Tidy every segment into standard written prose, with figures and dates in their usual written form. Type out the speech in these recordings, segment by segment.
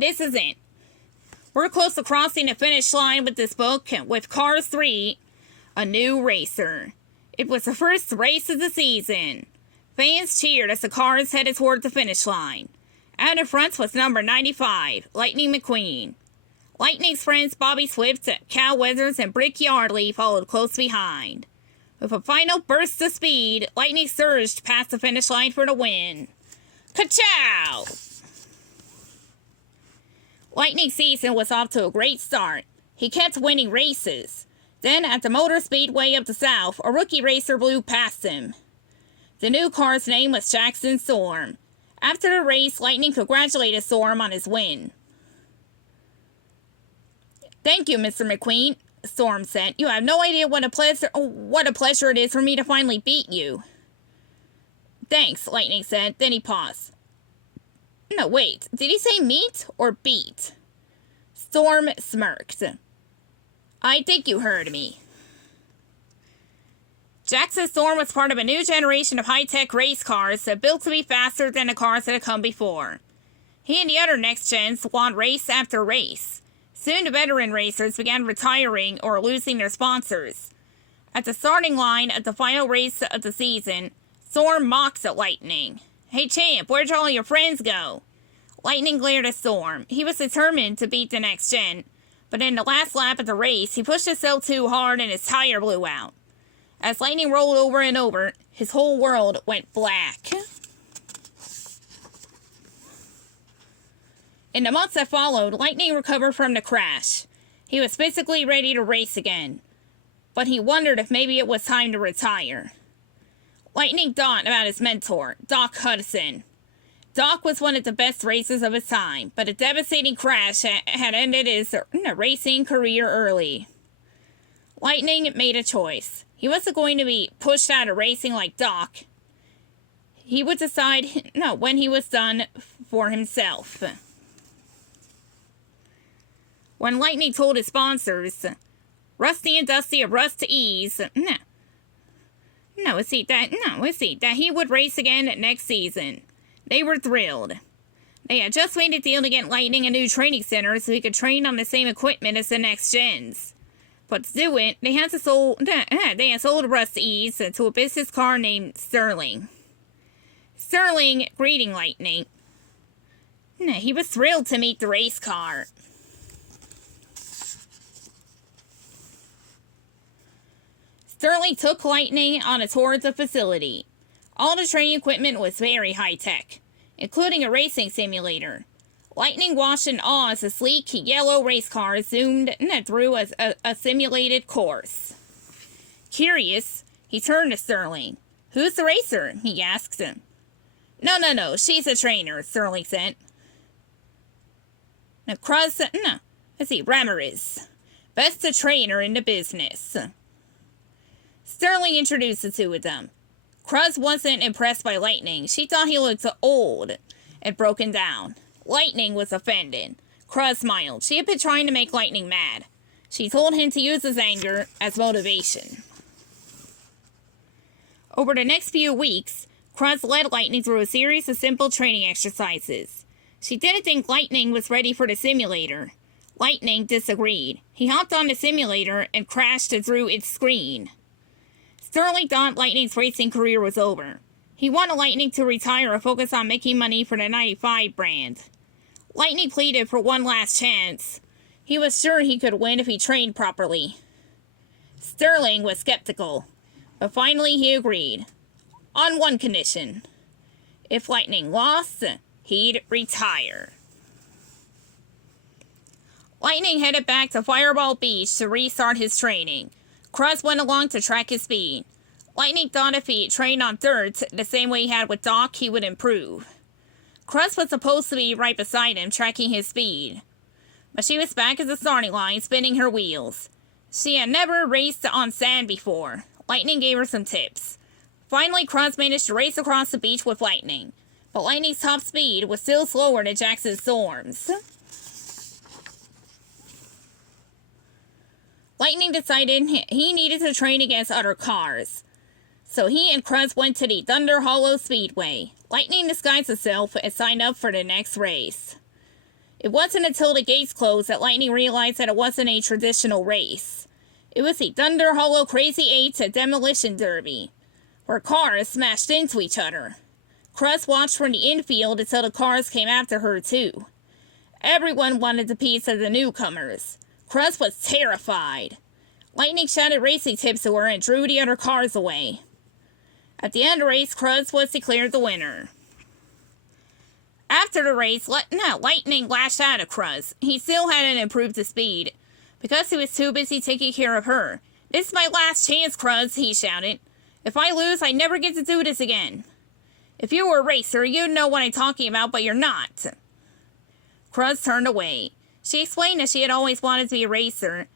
this is it. We're close to crossing the finish line with this book, with Cars 3, A New Racer. It was the first race of the season. Fans cheered as the cars headed toward the finish line. Out in front was number 95, Lightning McQueen. Lightning's friends Bobby Swift, Cal Weathers, and Brick Yardley followed close behind. With a final burst of speed, Lightning surged past the finish line for the win. Ka-chow! Lightning's season was off to a great start. He kept winning races. Then, at the Motor Speedway up the south, a rookie racer blew past him. The new car's name was Jackson Storm. After the race, Lightning congratulated Storm on his win. "Thank you, Mr. McQueen," Storm said. "You have no idea what a pleasure it is for me to finally beat you." "Thanks," Lightning said. Then he paused. "No, wait. Did he say meet or beat?" Storm smirked. "I think you heard me." Jackson Storm was part of a new generation of high-tech race cars that built to be faster than the cars that had come before. He and the other next-gens won race after race. Soon the veteran racers began retiring or losing their sponsors. At the starting line of the final race of the season, Storm mocked at Lightning. "Hey champ, where'd all your friends go?" Lightning glared at Storm. He was determined to beat the next gen, but in the last lap of the race, he pushed himself too hard and his tire blew out. As Lightning rolled over and over, his whole world went black. In the months that followed, Lightning recovered from the crash. He was physically ready to race again, but he wondered if maybe it was time to retire. Lightning thought about his mentor, Doc Hudson. Doc was one of the best racers of his time, but a devastating crash had ended his racing career early. Lightning made a choice. He wasn't going to be pushed out of racing like Doc. He would decide when he was done for himself. When Lightning told his sponsors, Rusty and Dusty of Rust to Ease, that he would race again next season, they were thrilled. They had just made a deal to get Lightning a new training center so he could train on the same equipment as the next gens. But to do it, they had sold Rust Ease to a business car named Sterling. Sterling greeting Lightning. He was thrilled to meet the race car. Sterling took Lightning on a tour of the facility. All the training equipment was very high-tech, including a racing simulator. Lightning watched in awe as a sleek yellow race car zoomed through a simulated course. Curious, he turned to Sterling. "Who's the racer?" he asked him. No, she's a trainer," Sterling said. Ramirez. Best a trainer in the business. Sterling introduced the two of them. Cruz wasn't impressed by Lightning. She thought he looked old and broken down. Lightning was offended. Cruz smiled. She had been trying to make Lightning mad. She told him to use his anger as motivation. Over the next few weeks, Cruz led Lightning through a series of simple training exercises. She didn't think Lightning was ready for the simulator. Lightning disagreed. He hopped on the simulator and crashed through its screen. Sterling thought Lightning's racing career was over. He wanted Lightning to retire and focus on making money for the 95 brand. Lightning pleaded for one last chance. He was sure he could win if he trained properly. Sterling was skeptical, but finally he agreed. On one condition. If Lightning lost, he'd retire. Lightning headed back to Fireball Beach to restart his training. Cruz went along to track his speed. Lightning thought if he trained on dirt the same way he had with Doc, he would improve. Cruz was supposed to be right beside him, tracking his speed. But she was back at the starting line, spinning her wheels. She had never raced on sand before. Lightning gave her some tips. Finally, Cruz managed to race across the beach with Lightning. But Lightning's top speed was still slower than Jackson Storm's. Lightning decided he needed to train against other cars. So he and Cruz went to the Thunder Hollow Speedway. Lightning disguised himself and signed up for the next race. It wasn't until the gates closed that Lightning realized that it wasn't a traditional race. It was the Thunder Hollow Crazy 8 Demolition Derby, where cars smashed into each other. Cruz watched from the infield until the cars came after her, too. Everyone wanted a piece of the newcomers. Cruz was terrified. Lightning shouted racing tips to her and drew the other cars away. At the end of the race, Cruz was declared the winner. After the race, Lightning lashed out at Cruz. He still hadn't improved his speed, because he was too busy taking care of her. "This is my last chance, Cruz," he shouted. "If I lose, I never get to do this again. If you were a racer, you'd know what I'm talking about, but you're not." Cruz turned away. She explained that she had always wanted to be a racer,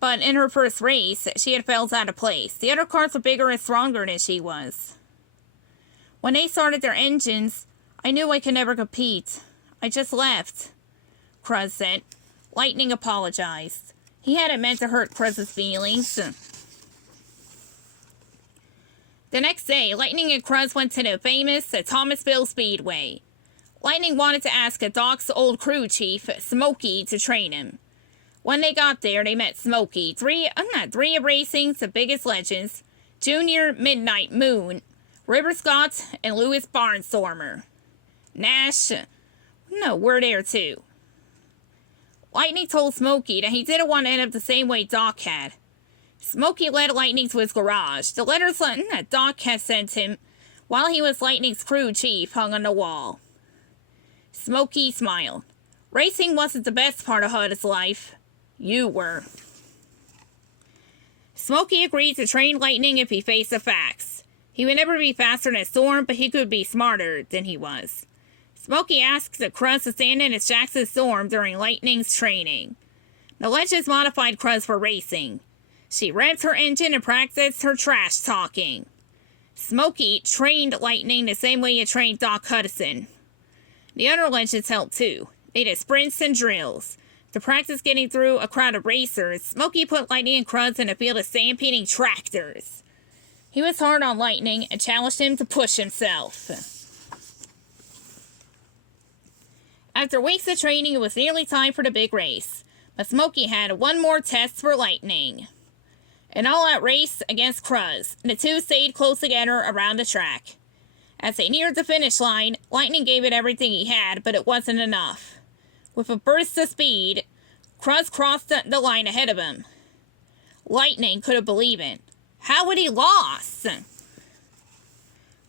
but in her first race, she had felt out of place. The other cars were bigger and stronger than she was. "When they started their engines, I knew I could never compete. I just left," Cruz said. Lightning apologized. He hadn't meant to hurt Cruz's feelings. The next day, Lightning and Cruz went to the famous Thomasville Speedway. Lightning wanted to ask Doc's old crew chief, Smokey, to train him. When they got there, they met Smokey, three of racing's biggest legends, Junior Midnight Moon, River Scott, and Louis Barnstormer. Nash were there too. Lightning told Smokey that he didn't want to end up the same way Doc had. Smokey led Lightning to his garage. The letters that Doc had sent him while he was Lightning's crew chief hung on the wall. Smokey smiled. "Racing wasn't the best part of Hud's life. You were." Smokey agreed to train Lightning if he faced the facts. He would never be faster than Storm, but he could be smarter than he was. Smokey asked Cruz to stand in as Jackson Storm during Lightning's training. The legends modified Cruz for racing. She revved her engine and practiced her trash talking. Smokey trained Lightning the same way he trained Doc Hudson. The other legends helped too. They did sprints and drills. To practice getting through a crowd of racers, Smokey put Lightning and Cruz in a field of stampeding tractors. He was hard on Lightning and challenged him to push himself. After weeks of training, it was nearly time for the big race. But Smokey had one more test for Lightning. An all-out race against Cruz. The two stayed close together around the track. As they neared the finish line, Lightning gave it everything he had, but it wasn't enough. With a burst of speed, Cruz crossed the line ahead of him. Lightning couldn't believe it. How had he lost?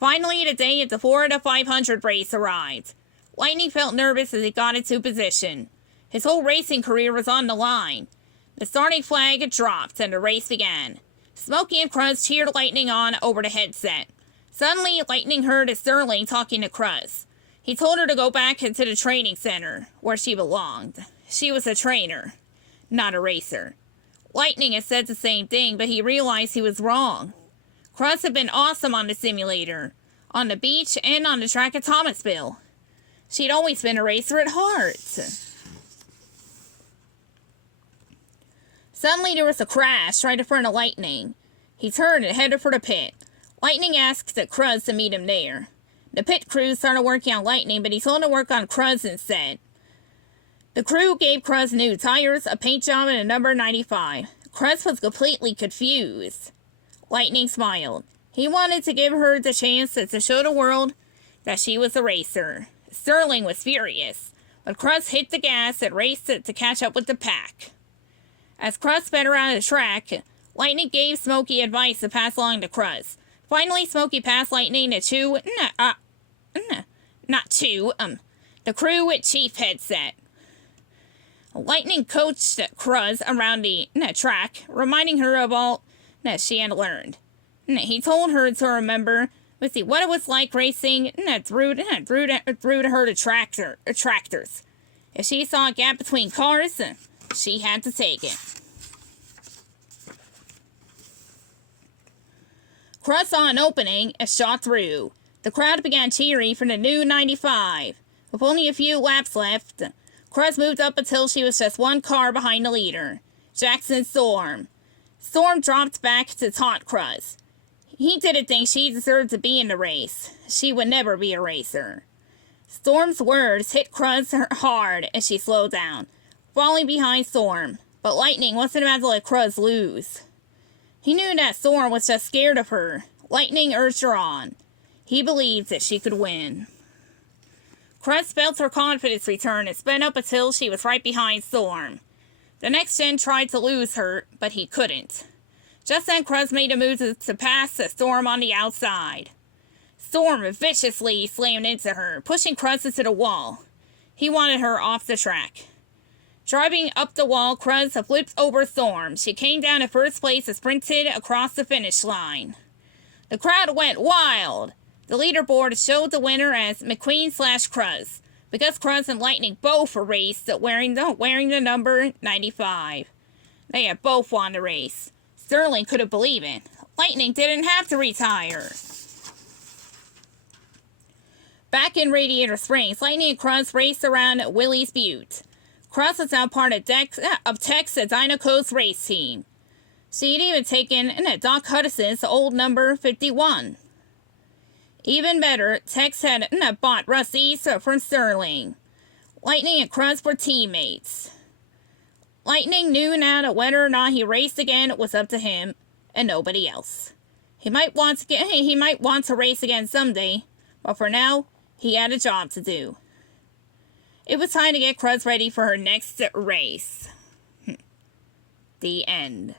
Finally, the day of the 4 to 500 race arrived. Lightning felt nervous as he got into position. His whole racing career was on the line. The starting flag dropped and the race began. Smokey and Cruz cheered Lightning on over the headset. Suddenly, Lightning heard Sterling talking to Cruz. He told her to go back into the training center, where she belonged. She was a trainer, not a racer. Lightning had said the same thing, but he realized he was wrong. Cruz had been awesome on the simulator, on the beach, and on the track at Thomasville. She'd always been a racer at heart. Suddenly there was a crash right in front of Lightning. He turned and headed for the pit. Lightning asked Cruz to meet him there. The pit crew started working on Lightning, but he told him to work on Cruz instead. The crew gave Cruz new tires, a paint job, and a number 95. Cruz was completely confused. Lightning smiled. He wanted to give her the chance to show the world that she was a racer. Sterling was furious, but Cruz hit the gas and raced to catch up with the pack. As Cruz sped around the track, Lightning gave Smokey advice to pass along to Cruz. Finally, Smokey passed Lightning to the crew with Chief headset. Lightning coached Cruz around the track, reminding her of all that she had learned. He told her to remember what it was like racing through to her to tractors. If she saw a gap between cars, she had to take it. Cruz saw an opening and shot through. The crowd began cheering for the new 95. With only a few laps left, Cruz moved up until she was just one car behind the leader, Jackson Storm. Storm dropped back to taunt Cruz. He didn't think she deserved to be in the race. She would never be a racer. Storm's words hit Cruz hard as she slowed down, falling behind Storm, but Lightning wasn't about to let Cruz lose. He knew that Storm was just scared of her. Lightning urged her on. He believed that she could win. Cruz felt her confidence return and sped up until she was right behind Storm. The next gen tried to lose her, but he couldn't. Just then, Cruz made a move to pass the Storm on the outside. Storm viciously slammed into her, pushing Cruz into the wall. He wanted her off the track. Driving up the wall, Cruz flipped over Storm. She came down in first place and sprinted across the finish line. The crowd went wild. The leaderboard showed the winner as McQueen/Cruz, because Cruz and Lightning both raced wearing the number 95. They had both won the race. Sterling couldn't believe it. Lightning didn't have to retire. Back in Radiator Springs, Lightning and Cruz raced around Willie's Butte. Cruz was now part of Tech's Dynaco's race team. She had even taken Doc Hudson's old number 51. Even better, Tex had bought Rusty's from Sterling. Lightning and Cruz were teammates. Lightning knew now that whether or not he raced again was up to him and nobody else. He might want to race again someday, but for now, he had a job to do. It was time to get Cruz ready for her next race. The end.